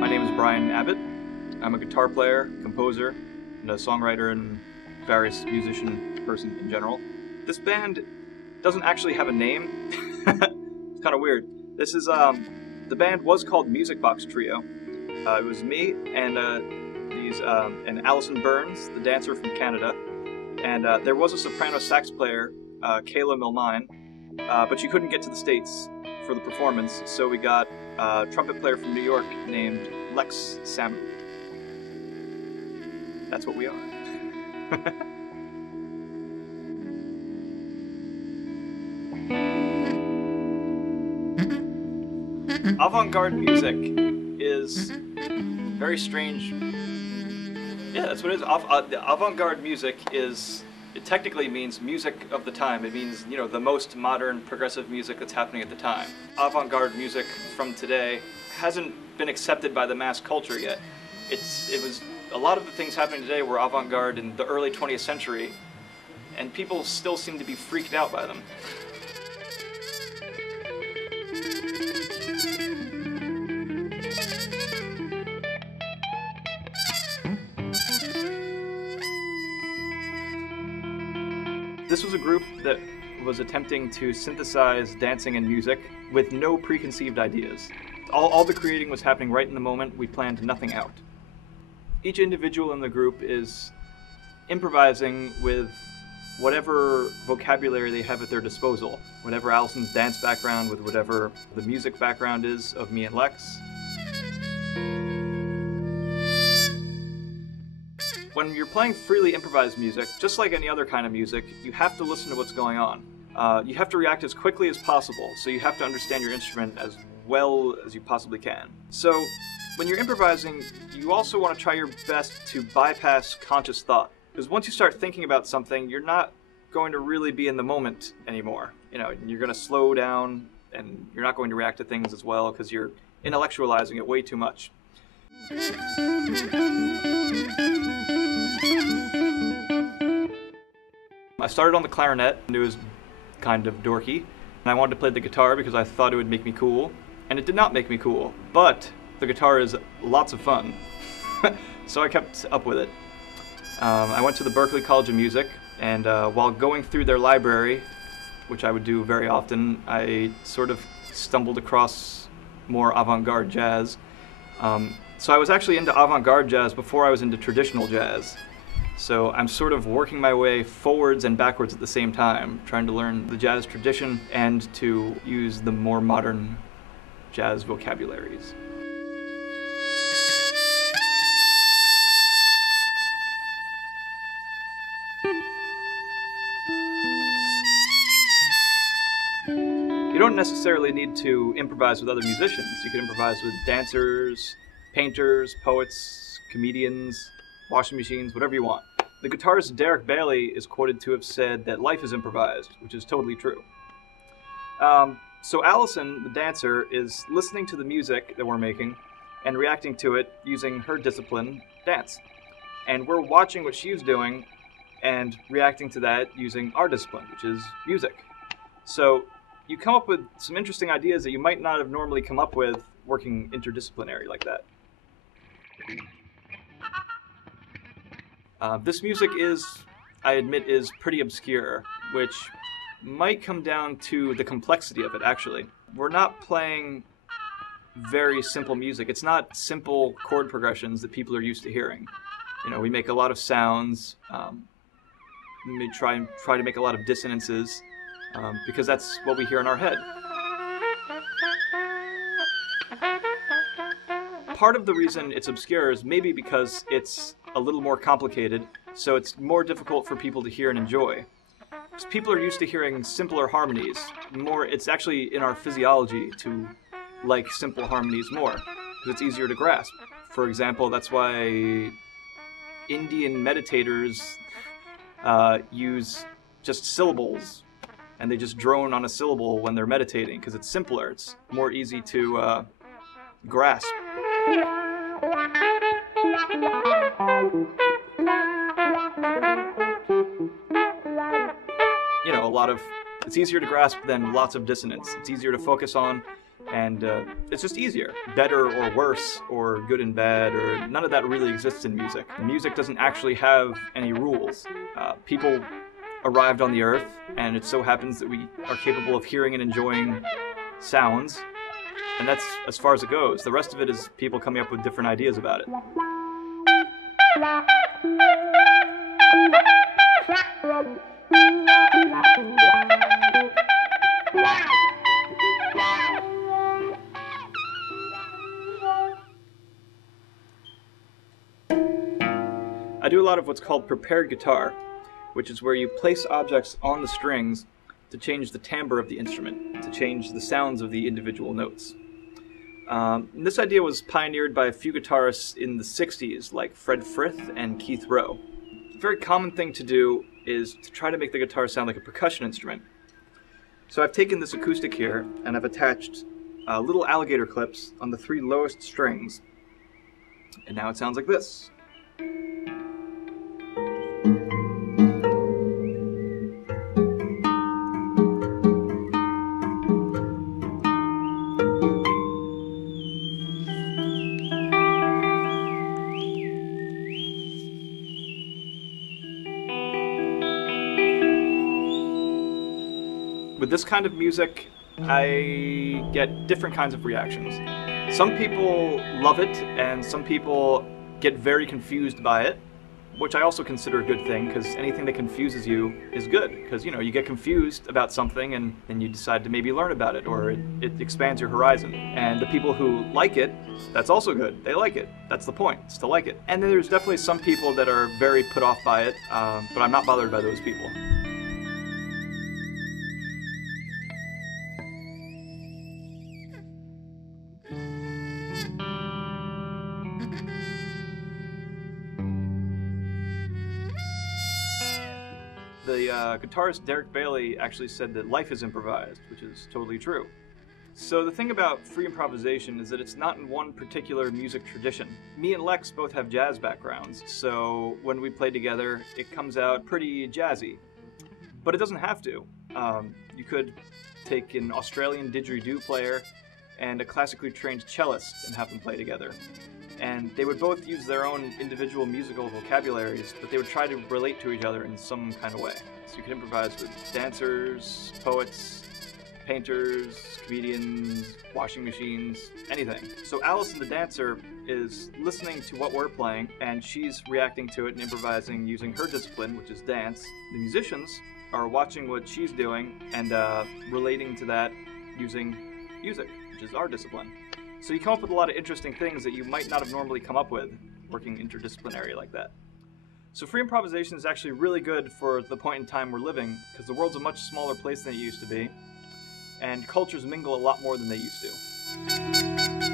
My name is Brian Abbott. I'm a guitar player, composer, and a songwriter and various musician person in general. This band doesn't actually have a name. It's kind of weird. This is, the band was called Music Box Trio. It was me and and Allison Burns, the dancer from Canada, and there was a soprano sax player, Kayla Milmine, but she couldn't get to the States for the performance, so we got a trumpet player from New York named Lex Samu. That's what we are. Avant-garde music is very strange. Yeah, that's what it is. Avant-garde music is, it technically means music of the time. It means, you know, the most modern progressive music that's happening at the time. Avant-garde music from today hasn't been accepted by the mass culture yet. It was a lot of the things happening today were avant-garde in the early 20th century, and people still seem to be freaked out by them. This was a group that was attempting to synthesize dancing and music with no preconceived ideas. All the creating was happening right in the moment. We planned nothing out. Each individual in the group is improvising with whatever vocabulary they have at their disposal. Whatever Allison's dance background with whatever the music background is of me and Lex. When you're playing freely improvised music, just like any other kind of music, you have to listen to what's going on. You have to react as quickly as possible, so you have to understand your instrument as well as you possibly can. So, when you're improvising, you also want to try your best to bypass conscious thought. Because once you start thinking about something, you're not going to really be in the moment anymore. You know, you're going to slow down, and you're not going to react to things as well, because you're intellectualizing it way too much. I started on the clarinet, and it was kind of dorky, and I wanted to play the guitar because I thought it would make me cool, and it did not make me cool, but the guitar is lots of fun, so I kept up with it. I went to the Berklee College of Music, and while going through their library, which I would do very often, I sort of stumbled across more avant-garde jazz. So I was actually into avant-garde jazz before I was into traditional jazz. So I'm sort of working my way forwards and backwards at the same time, trying to learn the jazz tradition and to use the more modern jazz vocabularies. You don't necessarily need to improvise with other musicians. You can improvise with dancers, painters, poets, comedians, washing machines, whatever you want. The guitarist Derek Bailey is quoted to have said that life is improvised, which is totally true. So Allison, the dancer, is listening to the music that we're making and reacting to it using her discipline, dance. And we're watching what she's doing and reacting to that using our discipline, which is music. So you come up with some interesting ideas that you might not have normally come up with working interdisciplinary like that. This music is, I admit, is pretty obscure, which might come down to the complexity of it, actually. We're not playing very simple music. It's not simple chord progressions that people are used to hearing. You know, we make a lot of sounds. We try to make a lot of dissonances, because that's what we hear in our head. part of the reason it's obscure is maybe because it's a little more complicated, so it's more difficult for people to hear and enjoy. Because people are used to hearing simpler harmonies. It's actually in our physiology to like simple harmonies more, because it's easier to grasp. For example, that's why Indian meditators use just syllables, and they just drone on a syllable when they're meditating, because it's simpler, it's more easy to grasp. You know, it's easier to grasp than lots of dissonance. It's easier to focus on, and it's just easier. Better or worse, or good and bad, or none of that really exists in music. Music doesn't actually have any rules. People arrived on the earth, and it so happens that we are capable of hearing and enjoying sounds, and that's as far as it goes. The rest of it is people coming up with different ideas about it. I do a lot of what's called prepared guitar, which is where you place objects on the strings to change the timbre of the instrument, to change the sounds of the individual notes. This idea was pioneered by a few guitarists in the 60s, like Fred Frith and Keith Rowe. A very common thing to do is to try to make the guitar sound like a percussion instrument. So I've taken this acoustic here, and I've attached little alligator clips on the 3 lowest strings, and now it sounds like this. With this kind of music, I get different kinds of reactions. Some people love it, and some people get very confused by it, which I also consider a good thing, because anything that confuses you is good, because you know, you get confused about something and then you decide to maybe learn about it, or it expands your horizon. And the people who like it, that's also good. They like it. That's the point, it's to like it. And then there's definitely some people that are very put off by it, but I'm not bothered by those people. The guitarist Derek Bailey actually said that life is improvised, which is totally true. So the thing about free improvisation is that it's not in one particular music tradition. Me and Lex both have jazz backgrounds, so when we play together, it comes out pretty jazzy. But it doesn't have to. You could take an Australian didgeridoo player and a classically trained cellist and have them play together. And they would both use their own individual musical vocabularies, but they would try to relate to each other in some kind of way. So you could improvise with dancers, poets, painters, comedians, washing machines, anything. So Alice the dancer is listening to what we're playing, and she's reacting to it and improvising using her discipline, which is dance. The musicians are watching what she's doing and relating to that using music, which is our discipline. So you come up with a lot of interesting things that you might not have normally come up with working interdisciplinary like that. So free improvisation is actually really good for the point in time we're living, because the world's a much smaller place than it used to be, and cultures mingle a lot more than they used to.